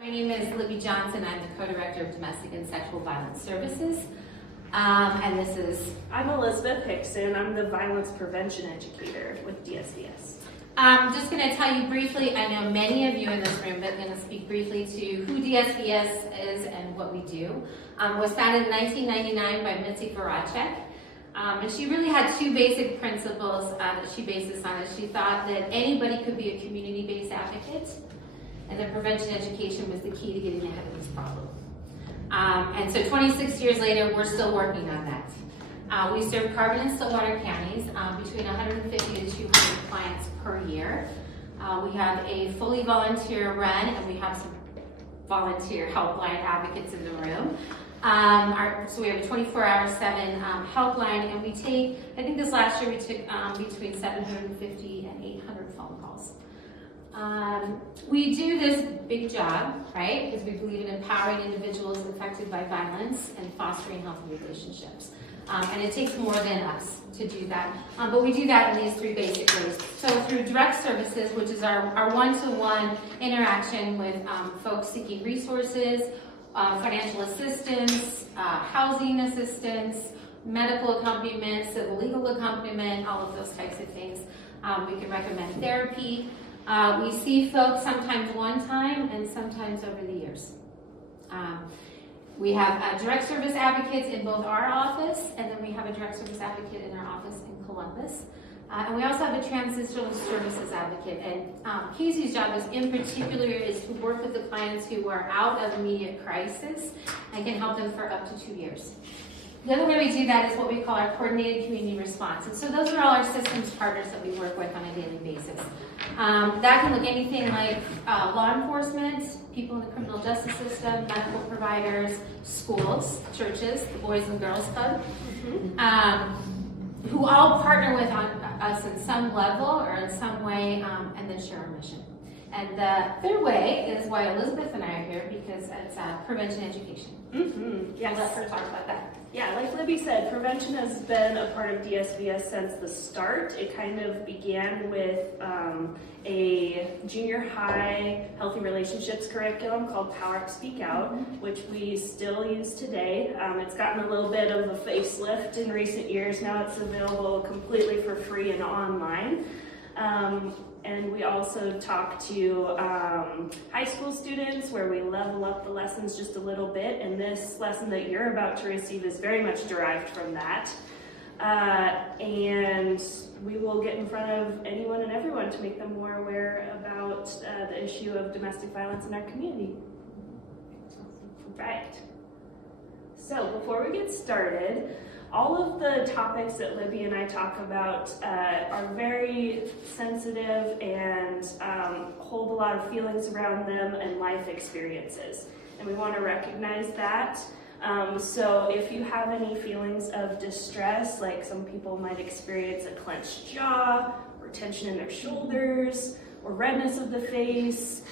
My name is Libby Johnson. I'm the co-director of Domestic and Sexual Violence Services. And this is... I'm Elizabeth Hickson. I'm the Violence Prevention Educator with DSVS. I'm just going to tell you briefly, I know many of you in this room, but I'm going to speak briefly to who DSVS is and what we do. It was founded in 1999 by Mitzi Voracek. And she really had two basic principles that she based this on. She thought that anybody could be a community-based advocate, and that prevention education was the key to getting ahead of this problem. And so 26 years later, we're still working on that. We serve Carbon and Stillwater counties, between 150 to 200 clients per year. We have a fully volunteer run, and we have some volunteer helpline advocates in the room. So we have a 24/7 helpline, and we take, I think this last year we took between 750 and 800 phone calls. We do this big job, right, because we believe in empowering individuals affected by violence and fostering healthy relationships. And it takes more than us to do that. But we do that in these three basic ways. So through direct services, which is our one-to-one interaction with folks seeking resources, financial assistance, housing assistance, medical accompaniment, civil legal accompaniment, all of those types of things. We can recommend therapy. We see folks sometimes one time and sometimes over the years. We have direct service advocates in both our office, and then we have a direct service advocate in our office in Columbus. And we also have a transitional services advocate. And Casey's job in particular is to work with the clients who are out of immediate crisis and can help them for up to 2 years. The other way we do that is what we call our coordinated community response. And so those are all our systems partners that we work with on a daily basis. That can look anything like law enforcement, people in the criminal justice system, medical providers, schools, churches, the Boys and Girls Club, who all partner with us in some level or in some way, and then share our mission. And the third way is why Elizabeth and I are here, because it's prevention education. Yes. I'll let her talk about that. Yeah, like Libby said, prevention has been a part of DSVS since the start. It kind of began with a junior high healthy relationships curriculum called Power Up, Speak Out, which we still use today. It's gotten a little bit of a facelift in recent years. Now it's available completely for free and online. And we also talk to high school students where we level up the lessons just a little bit, and this lesson that you're about to receive is very much derived from that. And we will get in front of anyone and everyone to make them more aware about the issue of domestic violence in our community. Right. So before we get started, all of the topics that Libby and I talk about are very sensitive and hold a lot of feelings around them and life experiences. And we want to recognize that. So if you have any feelings of distress, like some people might experience a clenched jaw, or tension in their shoulders, or redness of the face,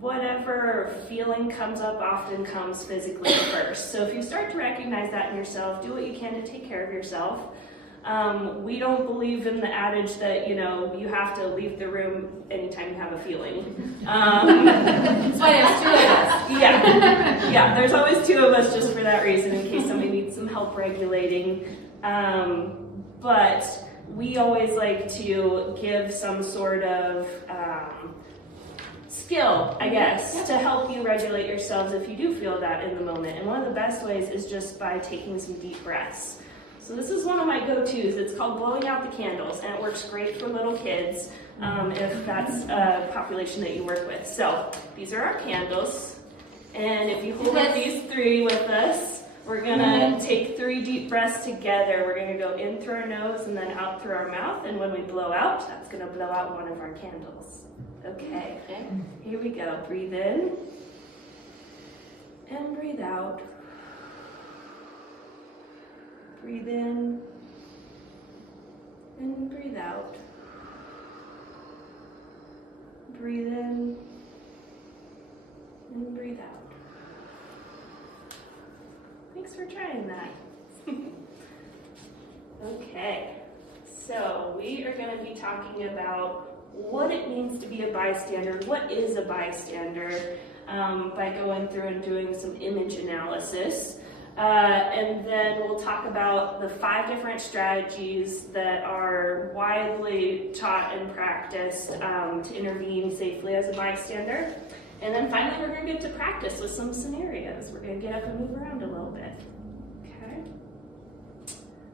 whatever feeling comes up often comes physically first. So if you start to recognize that in yourself, do what you can to take care of yourself. We don't believe in the adage that, you have to leave the room anytime you have a feeling. That's why there's two of us. Yeah, there's always two of us just for that reason, in case somebody needs some help regulating. But we always like to give some sort of skill, I guess, to help you regulate yourselves if you do feel that in the moment. And one of the best ways is just by taking some deep breaths. So this is one of my go-tos. It's called blowing out the candles, and it works great for little kids if that's a population that you work with. So these are our candles, and if you hold up these three with us, we're gonna take 3 deep breaths together. We're gonna go in through our nose and then out through our mouth, and when we blow out, that's gonna blow out one of our candles. Okay, here we go. Breathe in and breathe out. Breathe in and breathe out. Breathe in and breathe out. Thanks for trying that. Okay, so we are going to be talking about what it means to be a bystander. What is a bystander? by going through and doing some image analysis. And then we'll talk about the 5 different strategies that are widely taught and practiced to intervene safely as a bystander. And then finally, we're going to get to practice with some scenarios. We're going to get up and move around a little bit. Okay.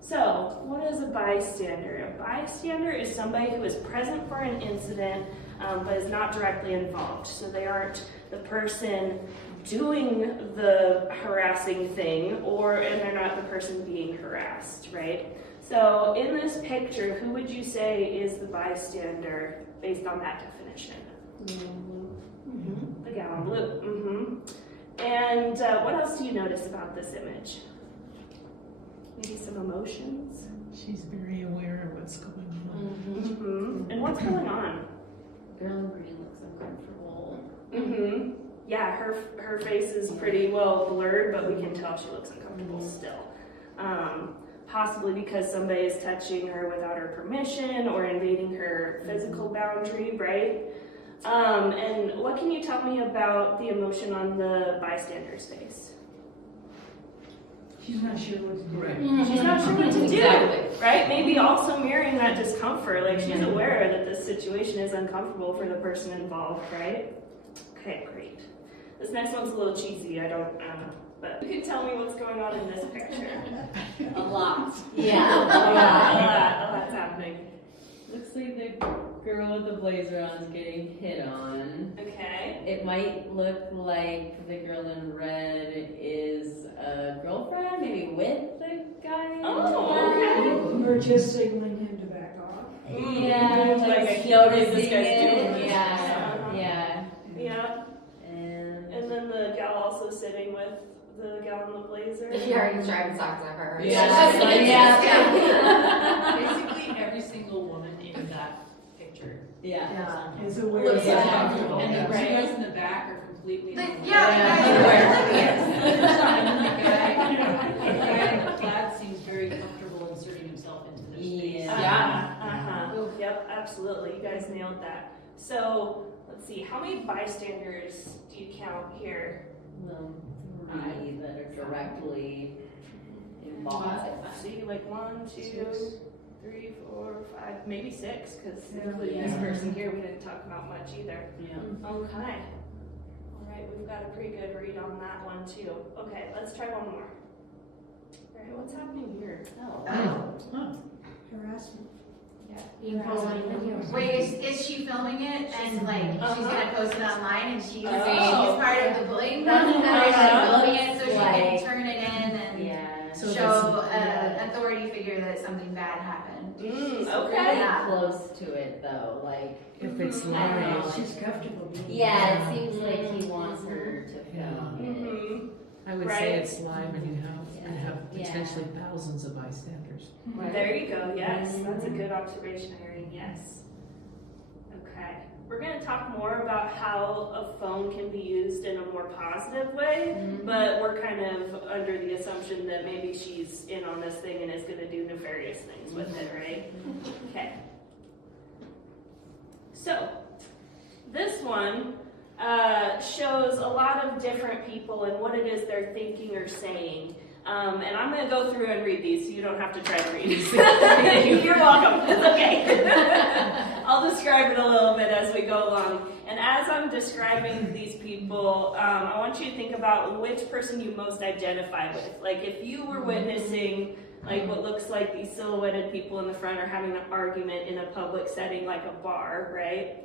So, what is a bystander? A bystander is somebody who is present for an incident, but is not directly involved. So they aren't the person doing the harassing thing, and they're not the person being harassed, right? So in this picture, who would you say is the bystander based on that definition? The gal in blue. And what else do you notice about this image? Maybe some emotions? She's very aware of what's going on. And what's going on? Girl in green looks uncomfortable. Yeah, her face is pretty well blurred, but we can tell she looks uncomfortable still. Possibly because somebody is touching her without her permission or invading her physical boundary, right? And what can you tell me about the emotion on the bystander's face? She's not sure what to do. Right. She's not sure what to do, Exactly. right? Maybe also mirroring that discomfort. Like she's aware that this situation is uncomfortable for the person involved, right? Okay, great. This next one's a little cheesy. I don't know, but you can tell me what's going on in this picture. A lot. Yeah, a lot's happening. Looks like the girl with the blazer on is getting hit on. Okay. It might look like the girl in red is a girlfriend, maybe with the guy. Oh, We're just signaling him to back off. Yeah, Like, I like can't believe this noticing guy's it. doing this. Yeah, yeah. Yeah. And then the gal also sitting with the gal in the blazer. He already tried to talk to her. Basically, every single woman in that picture yeah. Is aware looks of like that. comfortable. And the two Right. guys in the back are completely The unaware. The guy in the plaid seems very comfortable inserting himself into their space. Yep, absolutely. You guys nailed that. So let's see, how many bystanders do you count here? Well, 3 that are directly involved. See, like 1, 2, 3, 4, 5, maybe 6, because including this person here, we didn't talk about much either. Yeah. Okay. All right, we've got a pretty good read on that one too. Okay, let's try one more. All right, what's happening here? Harassment. Wait, is she filming it and like she's gonna post it online and she's Oh. part of the bullying process? Or is she filming it so she Like- can turn it in and Yeah. So show an authority figure that something bad happened? Okay. Pretty close to it though, like. If it's I don't know. live, She's comfortable being Yeah, it seems like he wants her to film it. Mm-hmm. I would Right. say it's live and you have Yeah. potentially thousands of bystanders. There you go. Yes, that's a good observation, Irene. Yes. Okay. We're going to talk more about how a phone can be used in a more positive way, but we're kind of under the assumption that maybe she's in on this thing and is going to do nefarious things with it, right? Okay. So, this one shows a lot of different people and what it is they're thinking or saying. And I'm going to go through and read these so you don't have to try to read these. You're welcome. It's okay. I'll describe it a little bit as we go along. And as I'm describing these people, I want you to think about which person you most identify with. Like if you were witnessing like what looks like these silhouetted people in the front are having an argument in a public setting like a bar, right?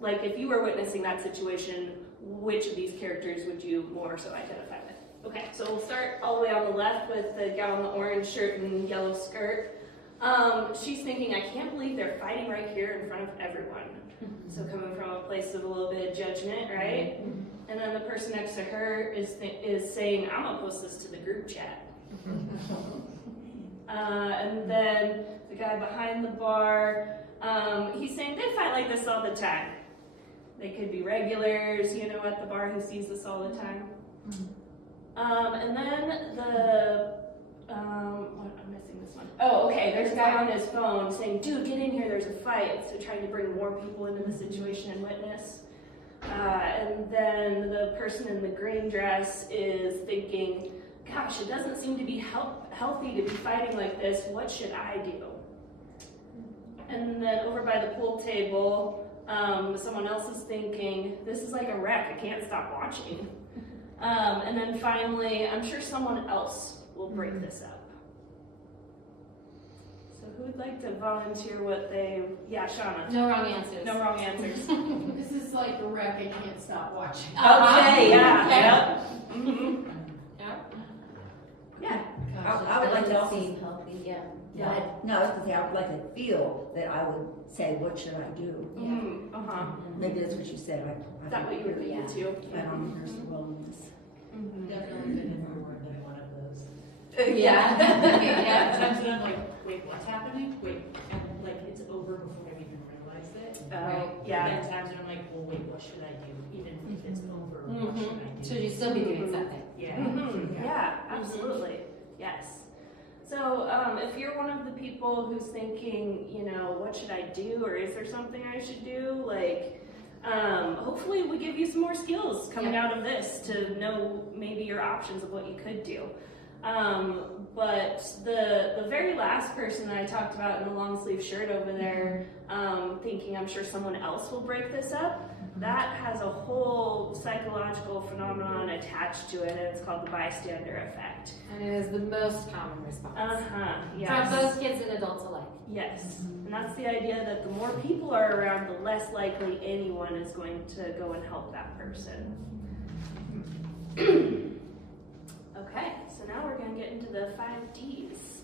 Like if you were witnessing that situation, which of these characters would you more so identify with? Okay, so we'll start all the way on the left with the gal in the orange shirt and yellow skirt. She's thinking, I can't believe they're fighting right here in front of everyone. So coming from a place of a little bit of judgment, right? And then the person next to her is saying, I'm gonna post this to the group chat. And then the guy behind the bar, he's saying they fight like this all the time. They could be regulars, at the bar who sees this all the time. And then what, I'm missing this one. Oh, okay, there's a guy on his phone saying, dude, get in here, there's a fight. So trying to bring more people into the situation and witness. And then the person in the green dress is thinking, gosh, it doesn't seem to be healthy to be fighting like this. What should I do? And then over by the pool table, someone else is thinking, this is like a wreck. I can't stop watching. And then finally, I'm sure someone else will break this up. So who would like to volunteer what yeah, Shauna. No wrong answers. No wrong answers. This is like a wreck, I can't stop watching. Okay, yeah, Okay. yep. Mhm. Yep. Yeah. I would like to also, Being healthy, yeah. no, I was gonna say, I would like to feel that I would say, what should I do? Mhm. Uh-huh. Maybe that's what you said, Is that what you were thinking too? I don't nurse the wellness. Mhm. Definitely been in more than one of those. Yeah. Yeah. Sometimes when I'm like, wait, what's happening? Wait, and like it's over before I even realized it. Oh, yeah. And then times when I'm like, well, wait, what should I do? Even if it's over, what should I do? Should you still be doing something? Yeah. Mhm. Yeah, absolutely. Yes. So if you're one of the people who's thinking, you know, what should I do, or is there something I should do? Like, hopefully we give you some more skills coming out of this to know maybe your options of what you could do. But the very last person that I talked about in the long sleeve shirt over there, thinking I'm sure someone else will break this up, that has a whole psychological phenomenon attached to it, and it's called the bystander effect. And it is the most common response. Yes. From both kids and adults alike. Yes. And that's the idea that the more people are around, the less likely anyone is going to go and help that person. Okay, so now we're going to get into the 5 Ds.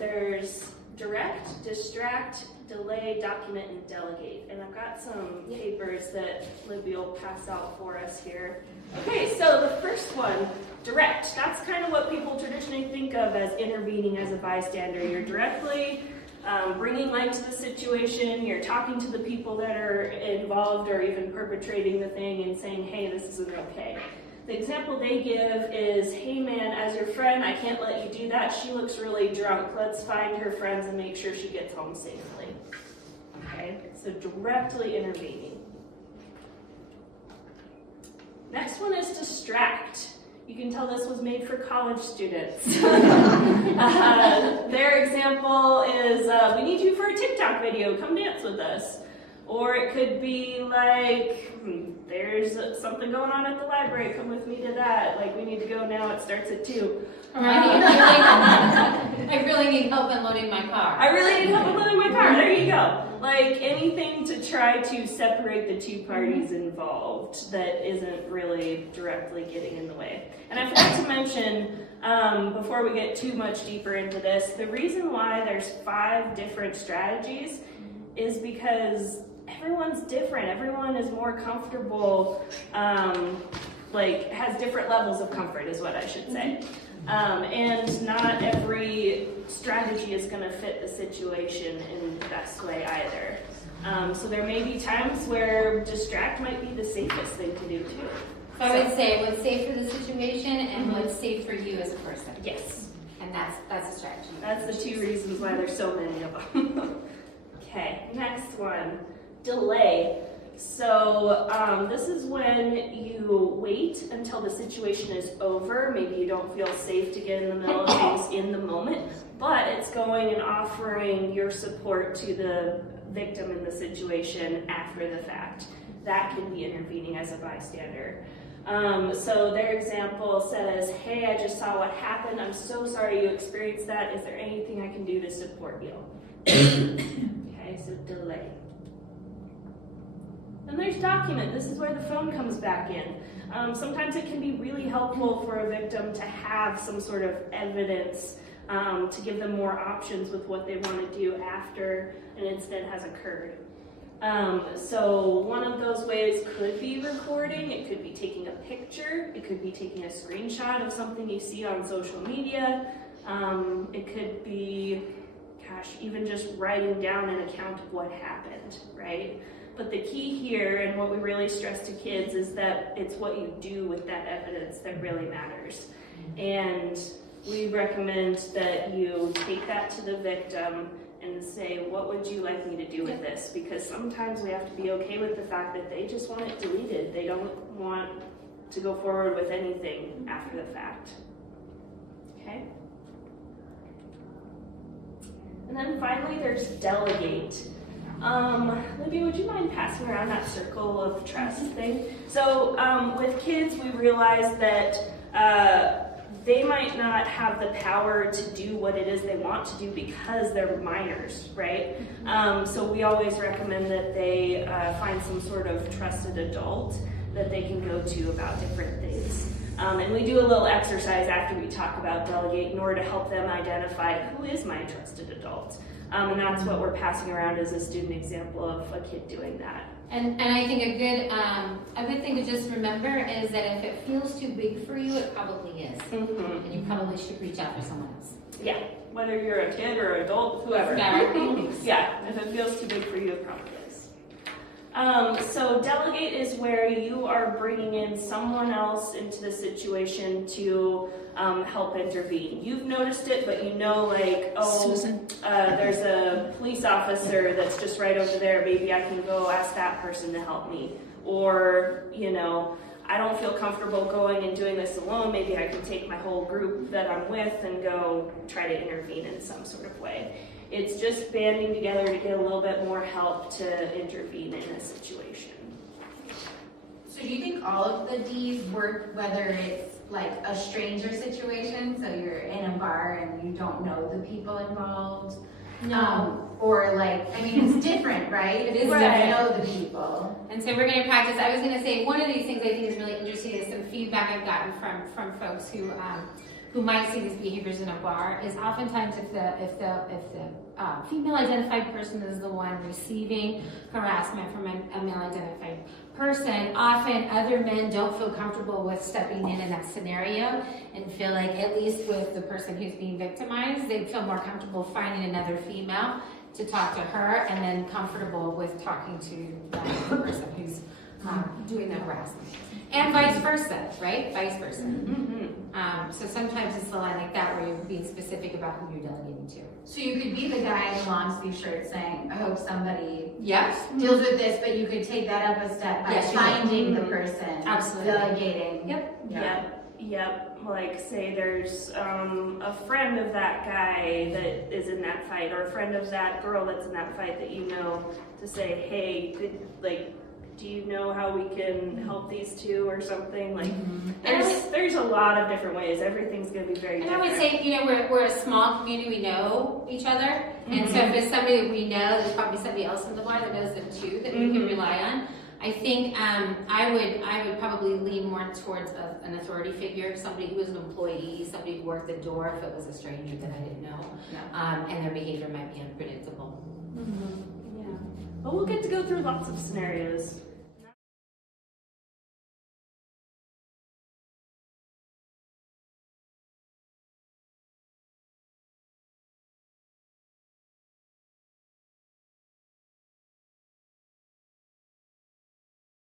There's direct, distract, delay, document, and delegate. And I've got some papers that Libby will pass out for us here. Okay, so the first one, direct. That's kind of what people traditionally think of as intervening as a bystander. You're directly bringing light to the situation. You're talking to the people that are involved or even perpetrating the thing and saying, hey, this isn't okay. The example they give is, hey man, as your friend, I can't let you do that. She looks really drunk. Let's find her friends and make sure she gets home safely. Okay, so directly intervening. Next one is distract. You can tell this was made for college students. Their example is, we need you for a TikTok video, come dance with us. Or it could be like, there's something going on at the library, come with me to that. Like, we need to go now, it starts at 2. I really need help unloading my car. I really need help unloading my car, there you go. Like, anything to try to separate the two parties involved that isn't really directly getting in the way. And I forgot to mention, before we get too much deeper into this, the reason why there's 5 different strategies is because everyone's different. Everyone is more comfortable, like has different levels of comfort is what I should say. And not every strategy is gonna fit the situation in the best way either. So there may be times where distract might be the safest thing to do too. So I would say what's safe for the situation and what's safe for you as a person. Yes. And that's a strategy. That's the 2 reasons why there's so many of them. Okay, next one, delay. So this is when you wait until the situation is over. Maybe you don't feel safe to get in the middle of things in the moment, but it's going and offering your support to the victim in the situation after the fact. That can be intervening as a bystander. So their example says, hey, I just saw what happened. I'm so sorry you experienced that. Is there anything I can do to support you? Okay, so delay. Then there's document. This is where the phone comes back in. Sometimes it can be really helpful for a victim to have some sort of evidence to give them more options with what they want to do after an incident has occurred. So one of those ways could be recording, it could be taking a picture, it could be taking a screenshot of something you see on social media, it could be, even just writing down an account of what happened, right? But the key here, and what we really stress to kids, is that it's what you do with that evidence that really matters. And we recommend that you take that to the victim and say, what would you like me to do with this? Because sometimes we have to be okay with the fact that they just want it deleted. They don't want to go forward with anything after the fact. Okay? And then finally there's delegate. Libby, would you mind passing around that circle of trust thing? So with kids, we realize that they might not have the power to do what it is they want to do because they're minors, right? So we always recommend that they find some sort of trusted adult that they can go to about different things. And we do a little exercise after we talk about delegate in order to help them identify who is my trusted adult. And that's what we're passing around as a student example of a kid doing that. And I think a good thing to just remember is that if it feels too big for you, it probably is. And you probably should reach out to someone else. Yeah, whether you're a kid or adult, whoever. Yeah, if it feels too big for you, it probably is. So delegate is where you are bringing in someone else into the situation to help intervene. You've noticed it, but you know, like, oh, there's a police officer that's just right over there. Maybe I can go ask that person to help me. Or, you know, I don't feel comfortable going and doing this alone. Maybe I can take my whole group that I'm with and go try to intervene in some sort of way. It's just banding together to get a little bit more help to intervene in a situation. So do you think all of the D's work, whether it's like a stranger situation, so you're in a bar and you don't know the people involved? No. Or like, I mean, it's different, right? It is Where different. I know the people. And so we're going to practice. I was going to say one of these things I think is really interesting is some feedback I've gotten from folks who might see these behaviors in a bar is oftentimes if the female identified person is the one receiving harassment from a male identified person, often other men don't feel comfortable with stepping in that scenario and feel like, at least with the person who's being victimized, they feel more comfortable finding another female to talk to her and then comfortable with talking to the person who's doing the harassment. And vice versa, right? Vice versa. So sometimes it's a line like that where you're being specific about who you're delegating to. So you could be the guy in the long sleeve shirt saying, I hope somebody Yes. deals with this, but you could take that up a step by Yes, you could. finding the person, Absolutely. delegating. Yep. Like say there's a friend of that guy that is in that fight, or a friend of that girl that's in that fight that you know, to say, hey, do you know how we can help these two or something? Like there's a lot of different ways. Everything's going to be very different. And I would say, you know, we're a small community. We know each other, and so if it's somebody that we know, there's probably somebody else in the bar that knows them too that we can rely on. I think I would probably lean more towards an authority figure, somebody who was an employee, somebody who worked the door if it was a stranger that I didn't know, and their behavior might be unpredictable. Yeah, but we'll get to go through lots of scenarios.